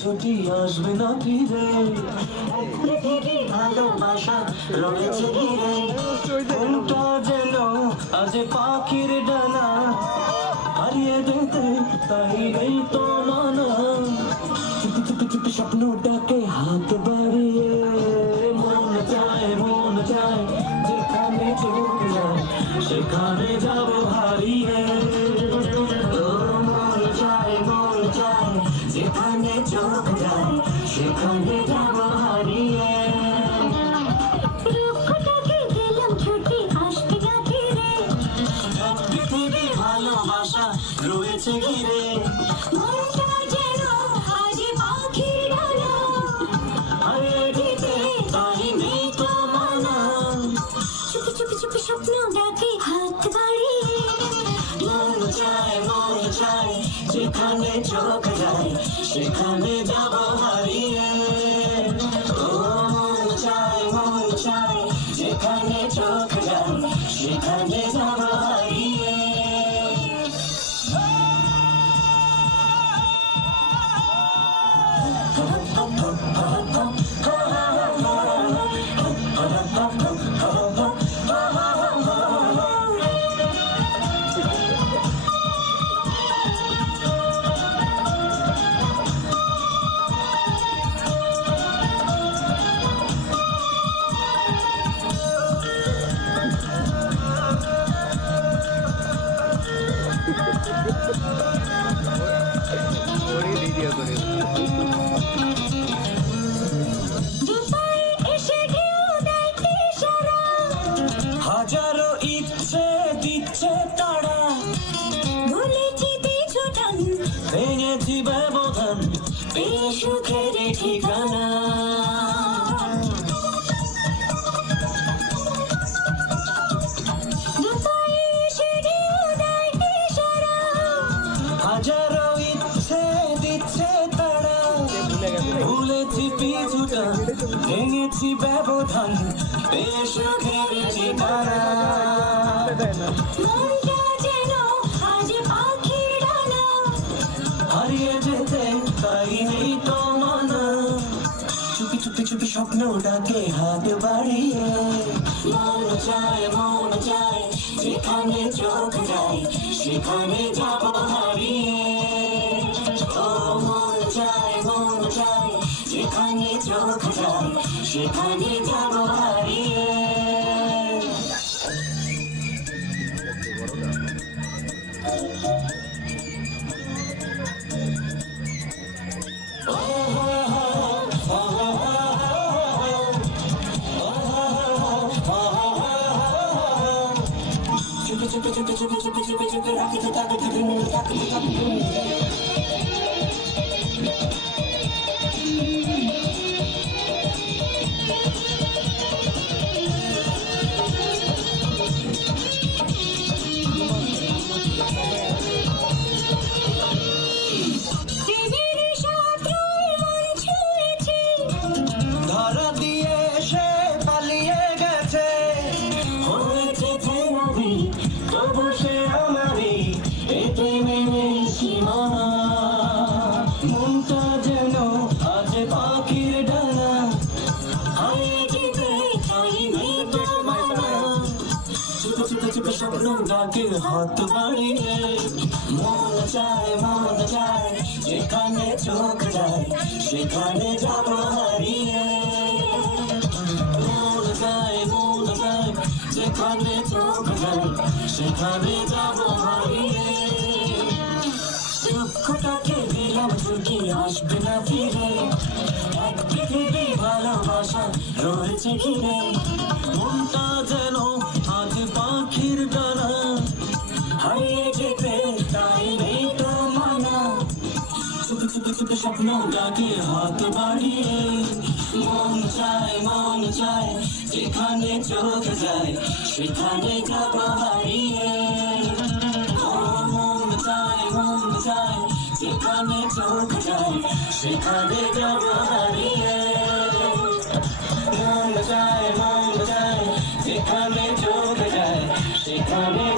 ছুটি আসবে না ফিরে, পৃথিবী ভালোবাসা রয়েছে ঘিরে, কোনটা যেন আজ পাখির ডানা, হারিয়ে যেতে তাই নেই তো মানা, চুপি চুপি চুপি স্বপ্ন ডাকে হাত বাড়িয়ে, মন চায় যেখানে চোখ যায় সেখানে যাবো হারিয়ে, যেখানে চোখ যায় সেখানে যাব হারিয়ে, রূপটাকে দিলাম ছুটি আসবে না ফিরে, পৃথিবী ভালোবাসা রয়েছে ঘিরে, মনটা যেন আজ পাখির ডানা, হারিয়ে যেতে তাই নেই তো মানা, চুপি চুপি চুপি স্বপ্ন ডাকে হাত বাড়িয়ে, মন চায় যেখানে চোখ যায় সেখানে যাব হারিয়ে, ও মন চায় যেখানে চোখ যায় সেখানে যাব হারিয়ে। হাজারো ইচ্ছে দিচ্ছে তারা, ভুলেছি পিছু টান, ভেঙেছি ব্যবধান, পেয়ে সুখের ঠিকানা, হাজারো ইচ্ছে দিচ্ছে তারা, ভুলেছি পিছু টান, ভেঙেছি ব্যবধান, পেয়ে সুখের ঠিকানা, মনটা যেন আজ পাখির ডানা, হারিয়ে যেতে তাই নেই তো মানা, চুপি চুপি চুপি স্বপ্ন ডাকে হাত বাড়িয়ে, মন চায় যেখানে চোখ যায় সেখানে যাব হারিয়ে, ও মন চায় যেখানে চোখ যায় সেখানে যাব হারিয়ে। চুপি রাখতে তাকে ধরা দিয়ে সে পালিয়ে গেছে, হয়েছে নদী তবু সে আমারই, এতে মেনে সীমানা, মনটা যেন আজ পাখির ডানা, হারিয়ে যেতে তাই নেই তো মানা, চুপে চুপে চুপে স্বপ্ন ডাকে হাত বাড়িয়ে, মন চায় যেখানে চোখ যায় সেখানে যাব হারিয়ে, মন চায় যেখানে চোখ যায় সেখানে যাব হারিয়ে, দুঃখটাকে দিলাম ছুটি আসবে না ফিরে, এক পৃথিবী ভালোবাসা রয়েছে ঘিরে, মনটা যেন আজ পাখির ডানা, হারিয়ে যেতে তাই নেই তো মানা, চুপি চুপি চুপি স্বপ্ন ডাকে হাত বাড়িয়ে, মন চায় যেখানে চোখ যায় সেখানে যাব হারিয়ে, ও মন চায় যেখানে চোখ যায় সেখানে যাব হারিয়ে, মন চায় যেখানে সেখানে